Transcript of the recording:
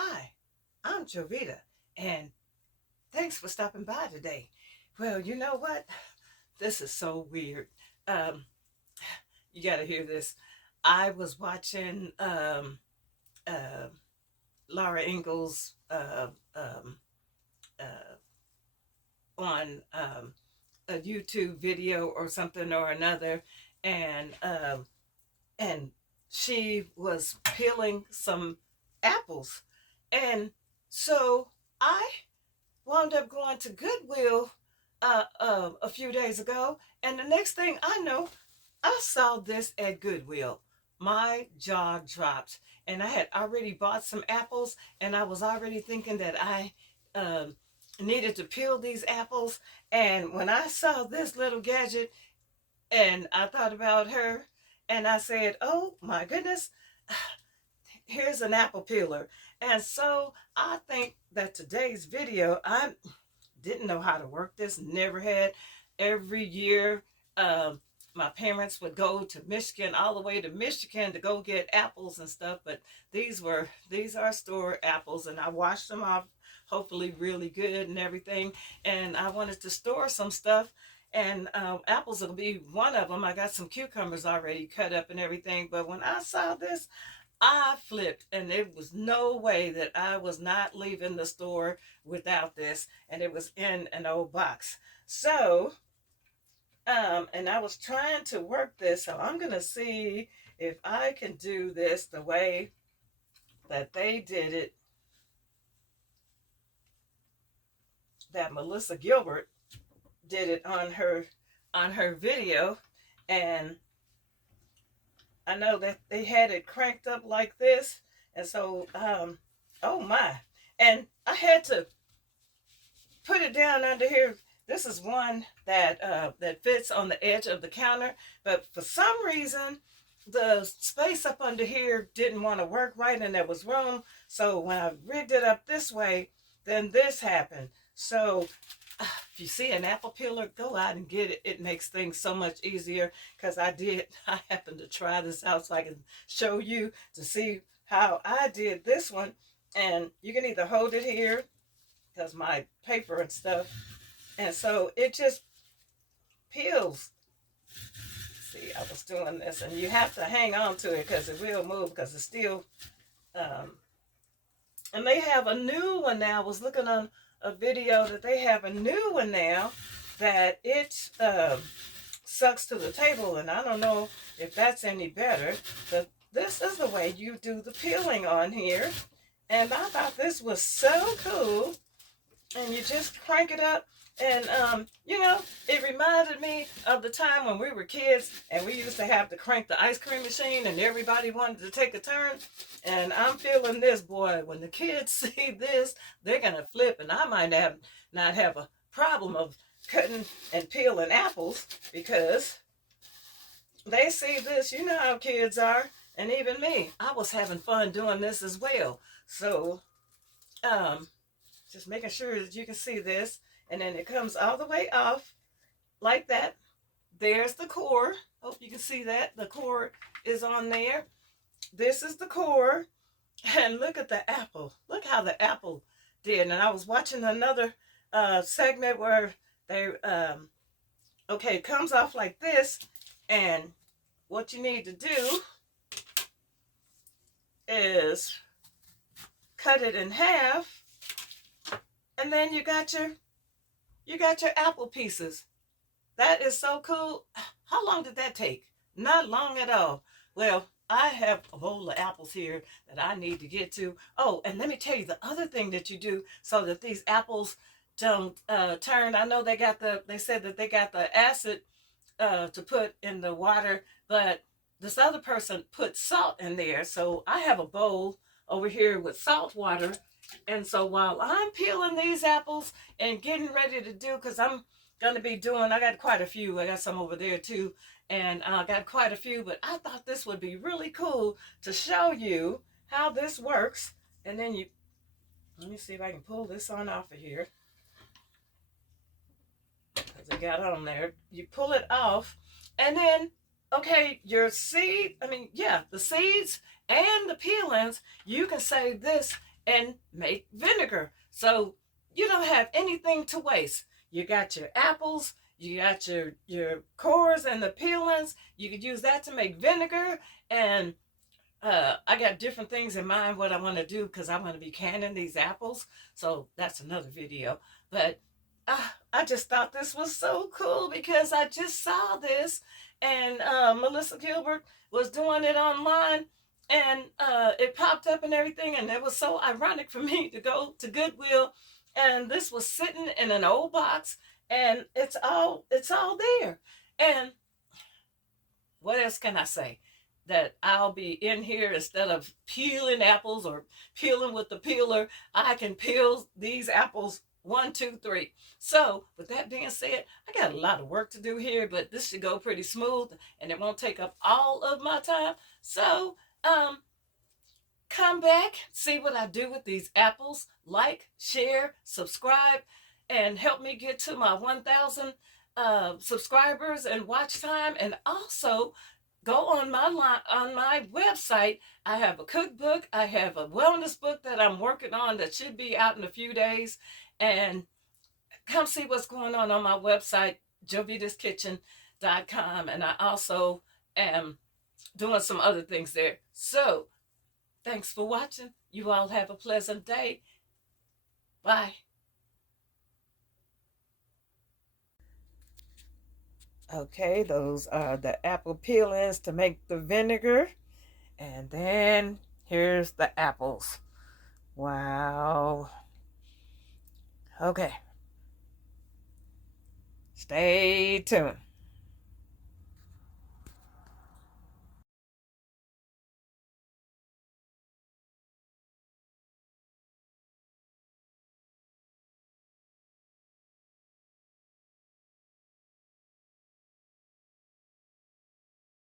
Hi, I'm Jovita, and thanks for stopping by today. Well, you know what? This is so weird. Um, you got to hear this. I was watching uh, Laura Ingalls uh, on a YouTube video or something or another, and and she was peeling some apples, and so I wound up going to Goodwill a few days ago, and the next thing I know, I saw this at Goodwill. My jaw dropped, and I had already bought some apples, and I was already thinking that I um, needed to peel these apples. And when I saw this little gadget, and I thought about her, and I said, "Oh my goodness, here's an apple peeler." And so I think that today's video, I didn't know how to work this, never had. Every year, um, my parents would go to Michigan, all the way to Michigan, to go get apples and stuff. But these are store apples, and I washed them off, hopefully really good and everything. And I wanted to store some stuff, and apples will be one of them. I got some cucumbers already cut up and everything. But when I saw this, I flipped, and there was no way that I was not leaving the store without this, and it was in an old box. So, and I was trying to work this, so I'm gonna see if I can do this the way that they did it, that Melissa Gilbert did it on her video, and I know that they had it cranked up like this, and so oh my, and I had to put it down under here. This is one that fits on the edge of the counter, but for some reason the space up under here didn't want to work right, and there was room. So when I rigged it up this way, then this happened. So if you see an apple peeler, go out and get it. It makes things so much easier, because I happened to try this out so I can show you to see how I did this one. And you can either hold it here, because my paper and stuff, and so it just peels. See, I was doing this, and you have to hang on to it because it will move, because it's still um, and they have a new one now. I was looking on a video that they have a new one now that it sucks to the table, and I don't know if that's any better, but this is the way you do the peeling on here. And I thought this was so cool. And you just crank it up, and it reminded me of the time when we were kids, and we used to have to crank the ice cream machine, and everybody wanted to take a turn. And I'm feeling this, boy, when the kids see this, they're gonna flip, and I might not have a problem of cutting and peeling apples, because they see this. You know how kids are. And even me, I was having fun doing this as well. So just making sure that you can see this, and then it comes all the way off like that. There's the core. Hope you can see that the core is on there. This is the core, and look at the apple. Look how the apple did. And I was watching another segment where they okay, it comes off like this, and what you need to do is cut it in half, and then you got your apple pieces. That is so cool. How long did that take? Not long at all. Well, I have a bowl of apples here that I need to get to. Oh, and let me tell you the other thing that you do so that these apples don't turn. I know they said that they got the acid to put in the water, but this other person put salt in there. So I have a bowl over here with salt water. And so while I'm peeling these apples and getting ready to do, because I'm going to be doing, I got quite a few. I got some over there too. And I got quite a few, but I thought this would be really cool to show you how this works. And then let me see if I can pull this on off of here, because it got on there. You pull it off, and then, okay, the seeds and the peelings, you can save this and make vinegar. So you don't have anything to waste. You got your apples, you got your cores and the peelings. You could use that to make vinegar. And I got different things in mind what I want to do because I want to be canning these apples. So that's another video. But I just thought this was so cool because I just saw this, and Melissa Gilbert was doing it online, and it popped up and everything, and it was so ironic for me to go to Goodwill, and this was sitting in an old box, and it's all there. And what else can I say? That I'll be in here instead of peeling apples or peeling with the peeler. I can peel these apples 1, 2, 3. So with that being said, I got a lot of work to do here, but this should go pretty smooth and it won't take up all of my time. So come back, see what I do with these apples. Like, share, subscribe, and help me get to my 1,000 subscribers and watch time. And also go on my website. I have a cookbook. I have a wellness book that I'm working on that should be out in a few days. And come see what's going on my website, jovitaskitchen.com. And I also am doing some other things there. So thanks for watching. You all have a pleasant day. Bye. Okay, those are the apple peelings to make the vinegar. And then here's the apples. Wow. Okay. Stay tuned.